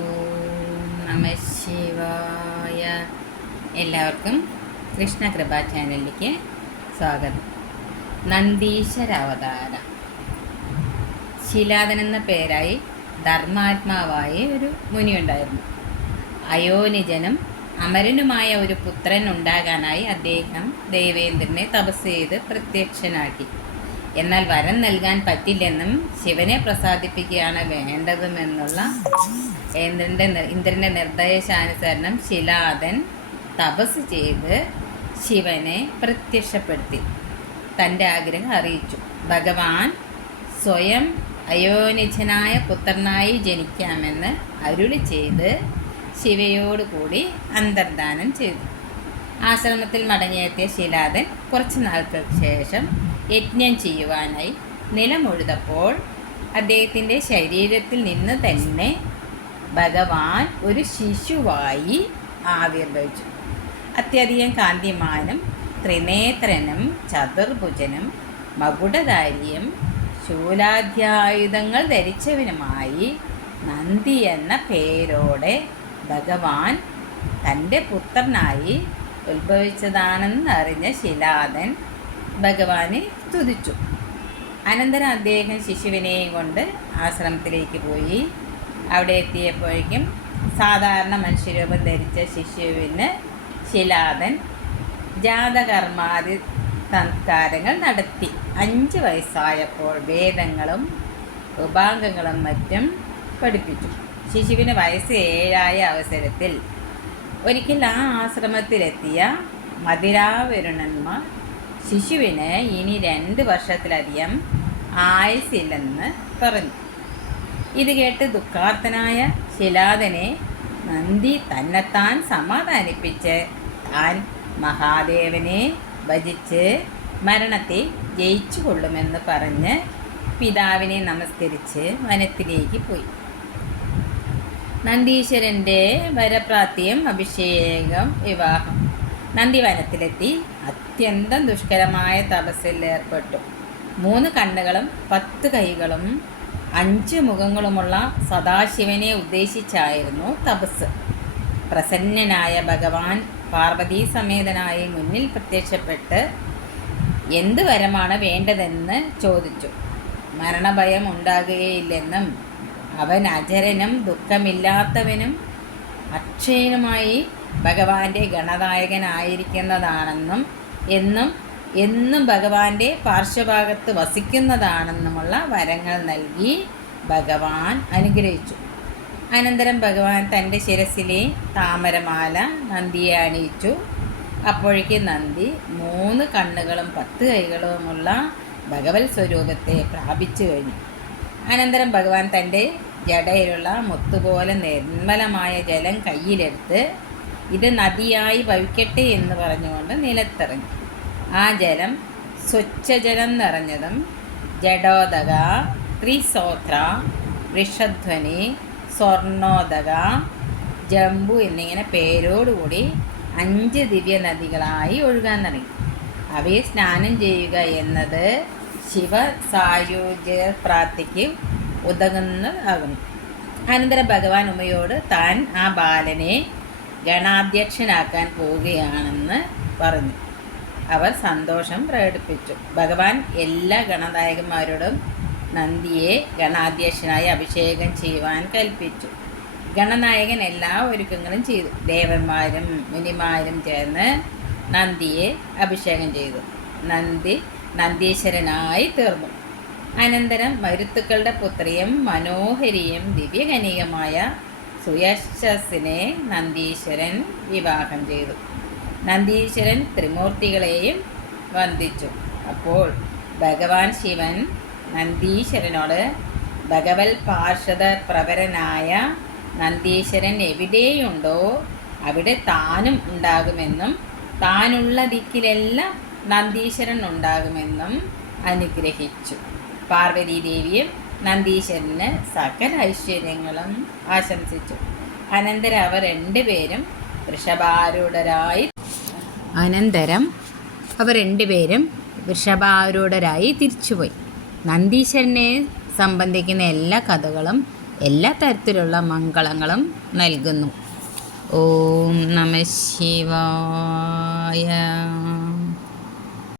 ഓം നമ ശിവായ എല്ലാവർക്കും കൃഷ്ണ കൃപാ ചാനലിലേക്ക് സ്വാഗതം. നന്ദീശ്വരാവതാരം. ശിലാദൻ എന്ന പേരായി ധർമാത്മാവായ ഒരു മുനിയുണ്ടായിരുന്നു അയോനിജനും അമരനുമായ ഒരു പുത്രൻ ഉണ്ടാകാനായി അദ്ദേഹം ദേവേന്ദ്രനെ തപസ് ചെയ്ത് പ്രത്യക്ഷനാക്കി. എന്നാൽ വരം നൽകാൻ പറ്റില്ലെന്നും ശിവനെ പ്രസാദിപ്പിക്കുകയാണ് വേണ്ടതുമെന്നുള്ള ഇന്ദ്രന്റെ ഇന്ദ്രന്റെ നിർദ്ദേശാനുസരണം ശിലാദൻ തപസ് ചെയ്ത് ശിവനെ പ്രത്യക്ഷപ്പെടുത്തി. തന്റെ ആഗ്രഹം അറിയിച്ചു. ഭഗവാൻ സ്വയം അയോനിജനായ പുത്രനായി ജനിക്കാമെന്ന് അരുളി ചെയ്ത് ശിവയോടുകൂടി അന്തർദാനം ചെയ്തു. ആശ്രമത്തിൽ മടങ്ങിയെത്തിയ ശിലാദൻ കുറച്ചു നാൾക്ക് ശേഷം യജ്ഞം ചെയ്യുവാനായി നിലമുഴുതപ്പോൾ അദ്ദേഹത്തിന്റെ ശരീരത്തിൽ നിന്ന് തന്നെ ഭഗവാൻ ഒരു ശിശുവായി ആവിർഭവിച്ചു. അത്യധികം കാന്തിമാനും ത്രിനേത്രനും ചതുർഭുജനും മകുടധാരിയും ശൂലാധ്യായുധങ്ങൾ ധരിച്ചവനുമായി നന്ദി എന്ന പേരോടെ ഭഗവാൻ തന്റെ പുത്രനായി ഉത്ഭവിച്ചതാണെന്ന് അറിഞ്ഞ ശിലാദൻ ഭഗവാനെ സ്തുതിച്ചു. അനന്തരം അദ്ദേഹം ശിശുവിനെയും കൊണ്ട് ആശ്രമത്തിലേക്ക് പോയി. അവിടെ എത്തിയപ്പോഴേക്കും സാധാരണ മനുഷ്യരൂപം ധരിച്ച ശിശുവിന് ശിലാദൻ ജാതകർമാതി സംസ്കാരങ്ങൾ നടത്തി. അഞ്ച് വയസ്സായപ്പോൾ വേദങ്ങളും ഉപാംഗങ്ങളും മറ്റും പഠിപ്പിച്ചു. ശിശുവിന് വയസ്സ് ഏഴായ അവസരത്തിൽ ഒരിക്കൽ ആ ആശ്രമത്തിലെത്തിയ മതിരാവരുണന്മാർ ശിശുവിന് ഇനി രണ്ട് വർഷത്തിലധികം ആയുസില്ലെന്ന് പറഞ്ഞു. ഇത് കേട്ട് ദുഃഖാർത്ഥനായ ശിലാദനെ നന്ദി തന്നെത്താൻ സമാധാനിപ്പിച്ച് താൻ മഹാദേവനെ ഭജിച്ച് മരണത്തെ ജയിച്ചു കൊള്ളുമെന്ന് പറഞ്ഞ് പിതാവിനെ നമസ്കരിച്ച് വനത്തിലേക്ക് പോയി. നന്ദീശ്വരന്റെ വരപ്രാപ്തിയും അഭിഷേകം വിവാഹം. നന്ദി വനത്തിലെത്തി അത്യന്തം ദുഷ്കരമായ തപസ്സിൽ ഏർപ്പെട്ടു. മൂന്ന് കണ്ണുകളും പത്ത് കൈകളും അഞ്ച് മുഖങ്ങളുമുള്ള സദാശിവനെ ഉദ്ദേശിച്ചായിരുന്നു തപസ്. പ്രസന്നനായ ഭഗവാൻ പാർവതി സമേതനായി മുന്നിൽ പ്രത്യക്ഷപ്പെട്ട് എന്ത് വരമാണ് വേണ്ടതെന്ന് ചോദിച്ചു. മരണഭയം ഉണ്ടാകുകയില്ലെന്നും അവൻ അജരനും ദുഃഖമില്ലാത്തവനും അക്ഷയനുമായി ഭഗവാന്റെ ഗണനായകനായിരിക്കുന്നതാണെന്നും എന്നും എന്നും ഭഗവാന്റെ പാർശ്വഭാഗത്ത് വസിക്കുന്നതാണെന്നുമുള്ള വരങ്ങൾ നൽകി ഭഗവാൻ അനുഗ്രഹിച്ചു. അനന്തരം ഭഗവാൻ തന്റെ ശിരസിലെ താമരമാല നന്ദിയെ അണിയിച്ചു. അപ്പോഴേക്ക് നന്ദി മൂന്ന് കണ്ണുകളും പത്ത് കൈകളുമുള്ള ഭഗവത് സ്വരൂപത്തെ പ്രാപിച്ചു കഴിഞ്ഞു. അനന്തരം ഭഗവാൻ തന്റെ ജടയിലുള്ള മുത്തുപോലെ നിർമ്മലമായ ജലം കയ്യിലെടുത്ത് ഇത് നദിയായി ഭവിക്കട്ടെ എന്ന് പറഞ്ഞുകൊണ്ട് നിലത്തിറങ്ങി. ആ ജലം സ്വച്ഛജലം നിറഞ്ഞതും ജഡോദക ത്രിസോത്ര വൃഷധ്വനി സ്വർണോദക ജംബു എന്നിങ്ങനെ പേരോടുകൂടി അഞ്ച് ദിവ്യ നദികളായി ഒഴുകാൻ തുടങ്ങി. അവയെ സ്നാനം ചെയ്യുക എന്നത് ശിവ സായുജ്യ പ്രാപ്തിക്ക് ഉതകുന്നതാകുന്നു. അനന്തരം ഭഗവാൻ ഉമയോട് താൻ ആ ബാലനെ ഗണാധ്യക്ഷനാക്കാൻ പോവുകയാണെന്ന് പറഞ്ഞു. അവർ സന്തോഷം പ്രകടിപ്പിച്ചു. ഭഗവാൻ എല്ലാ ഗണനായകന്മാരോടും നന്ദിയെ ഗണാധ്യക്ഷനായി അഭിഷേകം ചെയ്യുവാൻ കൽപ്പിച്ചു. ഗണനായകൻ എല്ലാ ഒരുക്കങ്ങളും ചെയ്തു. ദേവന്മാരും മുനിമാരും ചേർന്ന് നന്ദിയെ അഭിഷേകം ചെയ്തു. നന്ദി നന്ദീശ്വരനായി തീർന്നു. അനന്തരം മരുത്തുക്കളുടെ പുത്രിയും മനോഹരിയും ദിവ്യകനികമായ സുയശസ്സിനെ നന്ദീശ്വരൻ വിവാഹം ചെയ്തു. നന്ദീശ്വരൻ ത്രിമൂർത്തികളെയും വന്ദിച്ചു. അപ്പോൾ ഭഗവാൻ ശിവൻ നന്ദീശ്വരനോട് ഭഗവത് പാർഷദ പ്രവരനായ നന്ദീശ്വരൻ എവിടെയുണ്ടോ അവിടെ താനും ഉണ്ടാകുമെന്നും താനുള്ള ദിക്കിലെല്ലാം നന്ദീശ്വരൻ ഉണ്ടാകുമെന്നും അനുഗ്രഹിച്ചു. പാർവതി ദേവിയും നന്ദീശ്വരന് സകല ഐശ്വര്യങ്ങളും ആശംസിച്ചു. അനന്തരം അവർ രണ്ടുപേരും വൃഷഭാരൂഢരായി അനന്തരം അവർ രണ്ടുപേരും വൃഷഭാരൂഢരായി തിരിച്ചുപോയി. നന്ദീശ്വരനെ സംബന്ധിക്കുന്ന എല്ലാ കഥകളും എല്ലാ തരത്തിലുള്ള മംഗളങ്ങളും നൽകുന്നു. ഓം നമ ശിവായ.